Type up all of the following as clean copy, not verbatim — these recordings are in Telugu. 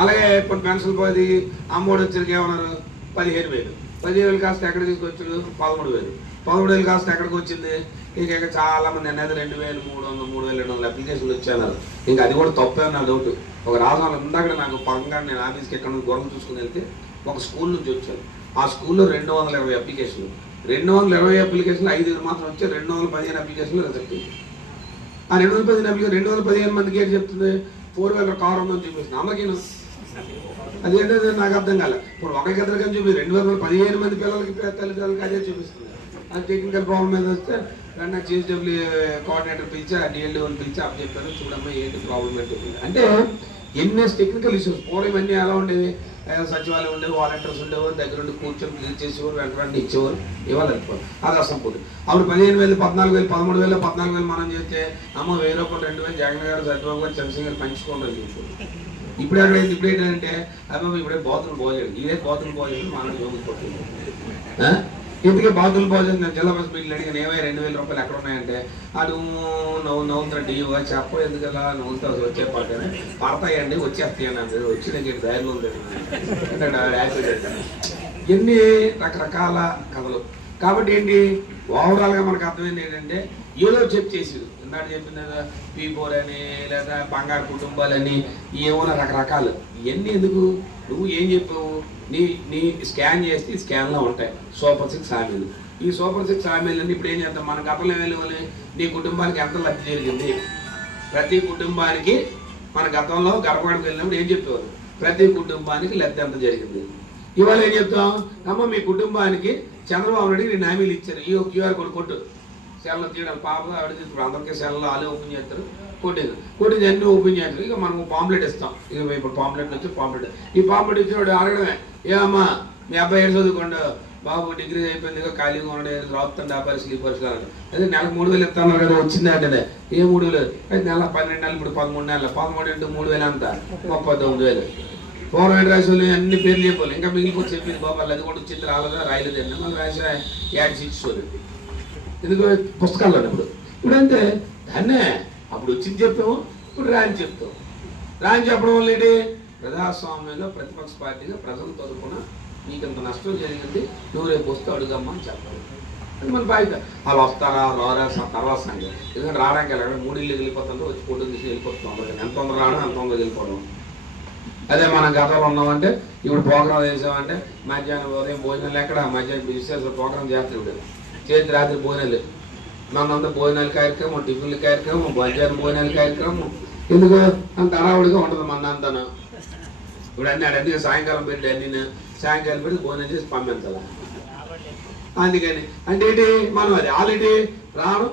అలాగే ఇప్పుడు పెన్షన్ పోయి అమ్మోడు వచ్చరికి ఏమన్నారు 15,000. 15,000 కాస్త ఎక్కడ తీసుకొచ్చాడు 13,000. 13,000 కాస్త ఎక్కడికి వచ్చింది ఇంకా చాలా మంది అనేది 2,300 3,200 అప్లికేషన్లు వచ్చారు. ఇంకా అది కూడా తప్పే నా డౌట్. ఒక రాజధాని ఇందాక నాకు పక్కన నేను ఆఫీస్కి ఎక్కడ నుంచి గొడవ చూసుకుని వెళ్తే ఒక స్కూల్ నుంచి వచ్చాను. ఆ స్కూల్లో 220 అప్లికేషన్లు. 220 అప్లికేషన్లు 5 మాత్రం వచ్చి 215 అప్లికేషన్లు రిజెక్ట్ అయ్యింది. ఆ 215 మందికి ఏంటి చెప్తుంది 4 కారు ఉందని చూపిస్తుంది. అమ్మకిను అదేంటో నాకు అర్థం కాలే. ఇప్పుడు ఒకరికి ఇద్దరికని చూపి 215 మంది పిల్లలకి తల్లిదండ్రులకి అదే చూపిస్తుంది. అది టెక్నికల్ ప్రాబ్లం మీద వస్తే వెంటనే CSW కోఆర్డినేటర్ పిలిచి ఆ DLD పిలిచి అప్పు చెప్పారు. చూడమ్మా ఏంటి ప్రాబ్లం ఏంటి అంటే ఎన్ఎస్ టెక్నికల్ ఇష్యూస్. పూర్వం ఇవన్నీ ఎలా ఉండేవి, సచివాలయం ఉండేవి, వాలంటీర్స్ ఉండేవారు, దగ్గర ఉండి కూర్చొని క్లియర్ చేసేవారు, వెంటనే ఇచ్చేవారు, ఇవ్వాలి అనుకోరు. అది అసంపూర్తి. అప్పుడు 15,000 14,000 13,000 14,000 మనం చేస్తే అమ్మ 1,000 రూపాయలు 2,000 జగన్ గారు సత్యబాబు గారు చంద్రశేఖర్ గారు పంచుకోండి చూసుకోండి. ఇప్పుడు ఎక్కడైంది ఇప్పుడు ఏంటంటే అబ్బాయి ఇప్పుడే బాతులు పోయాడు, ఇదే బాతులు పోయాడు మనం యోగి పడుతుంది. ఇందుకే బాతులు పోయాడు. నేను జిల్లా బస్ బిల్లు అడిగాను 2,000 రూపాయలు ఎక్కడ ఉన్నాయంటే అది నవ్వుతాడు డిఓ చెప్ప ఎందుకలా నవ్వుతా వచ్చే పాట పడతాయండి వచ్చేస్తాయండి అంటే వచ్చి నాకు ధైర్యం ఉంది ఎన్ని రకరకాల కథలు. కాబట్టి ఏంటి ఓవరాల్గా మనకు అర్థమైంది ఏంటంటే ఏదో చేసి ఇందాక చెప్పింది కదా P4 అని లేదా బంగారు కుటుంబాలని ఏమైనా రకరకాలు. ఇవన్నీ ఎందుకు నువ్వు ఏం చెప్పావు నీ స్కాన్ చేస్తే స్కాన్లో ఉంటాయి సూపర్ 6 హామీలు. ఈ సూపర్ 6 హామీలన్నీ ఇప్పుడు ఏం చేద్దాం మన గతంలో వెళ్ళి నీ కుటుంబానికి ఎంత లబ్ధి జరిగింది. ప్రతి కుటుంబానికి మన గతంలో గడపడానికి వెళ్ళినప్పుడు ఏం చెప్పేవారు ప్రతి కుటుంబానికి లబ్ధి ఎంత జరిగింది. ఇవాళ ఏం చెప్తాం అమ్మ మీ కుటుంబానికి చంద్రబాబు నాయుడు నేను హామీలు ఇచ్చారు. ఈ QR కోడ్ కొట్టు సెల్లో తీయడం పాపగా అడిగి ఇప్పుడు అందరికీ సెల్లో వాళ్ళే ఓపెన్ చేస్తారు. కొట్టింది అన్నీ ఓపెన్ చేస్తారు. ఇక మనం పాంప్లెట్ ఇస్తాం. ఇక ఇప్పుడు పాంప్లెట్ నుంచి పాంప్లెట్ ఈ పాంప్లెట్ ఇచ్చినప్పుడు అడగడమే ఏమమ్మా మీ అబ్బాయి ఏడు చదువుకోండి బాబు డిగ్రీ అయిపోయింది ఖాళీగా ఉండే రావుతుంది ఆ పరిస్థితి ఈ పరిస్థితి అంటే అదే నెలకు 3,000 ఇస్తాను కదా వచ్చింది అంటే ఏ 3,000 అయితే నెల 12 నెలలు ఇప్పుడు 13 నెలలు 13 into 3,000 అంతా 39,000. పూర్వం రాసేవాళ్ళు అన్ని పేర్లు చెప్పాలి ఇంకా మిగిలిపోతే చెప్పింది బాబాలు అది కూడా వచ్చింది రాలేదా రాయలేదు అండి మళ్ళీ రాసే యాడ్స్ ఇచ్చేవాళ్ళు ఎందుకు పుస్తకాల్లో ఇప్పుడు అంటే దాన్నే అప్పుడు వచ్చింది చెప్తాము ఇప్పుడు రాని చెప్తాం. రాని చెప్పడం వల్ల ఏంటి ప్రజాస్వామ్యంలో ప్రతిపక్ష పార్టీగా ప్రజలు తరపున నీకు ఇంత నష్టం జరిగింది నువ్వు రేపు వస్తే అడుగమ్మా అని చెప్పాలి. అది మన బాధ్యత. వాళ్ళు వస్తారా రారా తర్వాత సంగతి. ఎందుకంటే రావడానికి వెళ్ళాలి 3 ఇళ్ళు వెళ్ళిపోతుందో వచ్చి పొద్దున్న తీసి వెళ్ళిపోతున్నాం ఎంత తొందర రావడం ఎంత తొందర వెళ్ళిపోవడం. అదే మనం గతంలో ఉన్నామంటే ఇప్పుడు ప్రోగ్రాం చేసామంటే మధ్యాహ్నం ఉదయం భోజనాలు ఎక్కడ మధ్యాహ్నం విశేష ప్రోగ్రాం చేస్తారు ఇప్పుడు చేతి రాత్రి భోజనాలు మనంతా భోజనాల కార్యక్రమం టిఫిన్ల కార్యక్రమం మధ్యాహ్నం భోజనాల కార్యక్రమం ఎందుకు అంత అడావుడిగా ఉంటుంది మన అంతాను. ఇప్పుడు అన్నీ అన్నీ సాయంకాలం పెట్టి అన్నీ సాయంకాలం పెట్టి భోజనం చేసి పంపించాలి. అందుకని అంటే ఏంటి మనం అది ఆల్రెడీ రావడం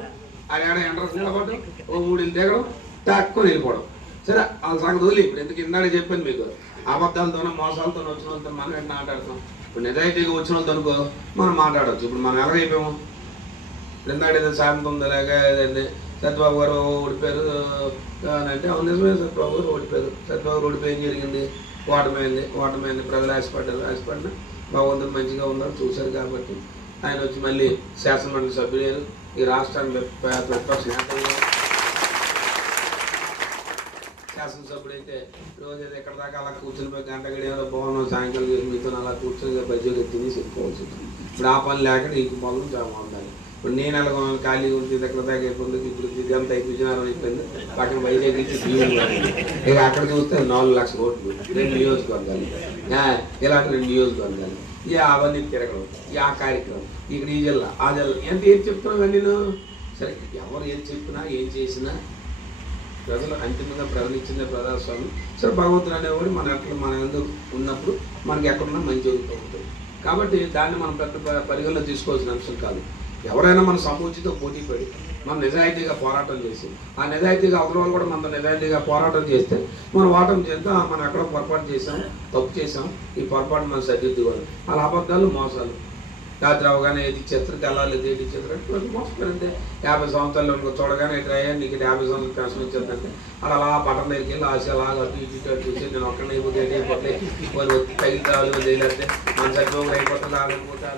అక్కడ ఎంట్రన్స్ నిలబడడం ఓ 3 ఇళ్ళు దిగడం తక్కువ వెళ్ళిపోవడం. సరే వాళ్ళ సంగతి వదిలి ఇప్పుడు ఎందుకు ఇందాక చెప్పాను మీకు అబద్ధాలతోనో మోసాలతో వచ్చిన వాళ్ళతో మనం ఎట్లా మాట్లాడతాం. ఇప్పుడు నిజాయితీగా వచ్చిన వాళ్ళతో అనుకో మనం మాట్లాడవచ్చు. ఇప్పుడు మనం ఎలాగైపోయాము ఇందాక ఏదో సాయంత్రం ఉందలాగా ఏదండి సత్యబాబు గారు ఓడిపోయారు అని అంటే అవును నిజమే సత్యబాబు గారు ఓడిపోయారు. సత్యబాబు గారు ఓడిపోయి ఏం జరిగింది ఓటమైంది ప్రజలు ఆశపడ్డారు భగవంతుడు మంచిగా ఉన్నారు చూశారు కాబట్టి ఆయన వచ్చి మళ్ళీ శాసనమండలి సభ్యులు ఈ రాష్ట్రానికి ప్రతిపక్ష నేతలు శాసనసభ్యుడైతే రోజు ఎక్కడ దాకా అలా కూర్చొని పోయి గంట గడియాలో బాగున్నాం సాయంకాలం చేసి మీతో అలా కూర్చొని బజ్జీలు తినేసి వెళ్ళిపోవాల్సి ఉంటుంది. ఇప్పుడు ఆ పని లేక నీకు పనులు చాలా బాగుంటాయి. ఇప్పుడు నేను అలా ఖాళీగా ఉంటుంది ఎక్కడ దాకా అయిపోయింది ఇప్పుడు ఇదంతా విజయనగరం అయిపోయింది పక్కన వైజాగ్ నుంచి ఇక అక్కడ చూస్తే 4 లక్షల ఓట్లు 2 నియోజకవర్గాలు ఇలాంటి 2 నియోజకవర్గాలు ఇక అవన్నీ తిరగడం ఇక ఆ కార్యక్రమం ఇక్కడ ఈ జిల్లా ఆ జిల్లా ఎంత ఏం చెప్తున్నావు ఇవన్నీ సరే ఎవరు ఏం చెప్పినా ఏం చేసినా ప్రజలు అంతిమంగా ప్రజలు ఇచ్చిందే ప్రజాస్వామ్యం. సరే భగవంతుడు అనేవాడు మన ఎక్కడ మన ఎందుకు ఉన్నప్పుడు మనకి ఎక్కడున్నా మంచి జరుగుతూ ఉంటుంది. కాబట్టి దాన్ని మనం పెద్ద పరిగణలో తీసుకోవాల్సిన అంశం కాదు. ఎవరైనా మన సమూచితో పోటీ పడి మనం నిజాయితీగా పోరాటం చేసి ఆ నిజాయితీగా అవతల వాళ్ళు కూడా మనతో నిజాయితీగా పోరాటం చేస్తే మనం ఓటమి చేస్తే మనం ఎక్కడ పొరపాటు చేసాం తప్పు చేసాం ఈ పొరపాటు మనం సరిదిద్దుకోవాలి. అలా అబద్ధాలు మోసాలు రాత్రి అవగానే ఏది ఇచ్చేస్తారు తెల్లాలి ఏది ఇచ్చేస్తారు మోసపోయారంటే 50 సంవత్సరాలు చూడగానే ఇక్కడ నీకు 50 సంవత్సరాలు పెన్షన్ ఇచ్చేద్దంటే అలా పట్టణ దగ్గరికి వెళ్ళి ఆశ అలాగా అటు ఇటు చూసి నేను ఒక్కడే అయిపోతే వాళ్ళు తగిలి రావాలి వదిలేస్తే మన సరిపోయి అయిపోతుంది ఆగకపోతే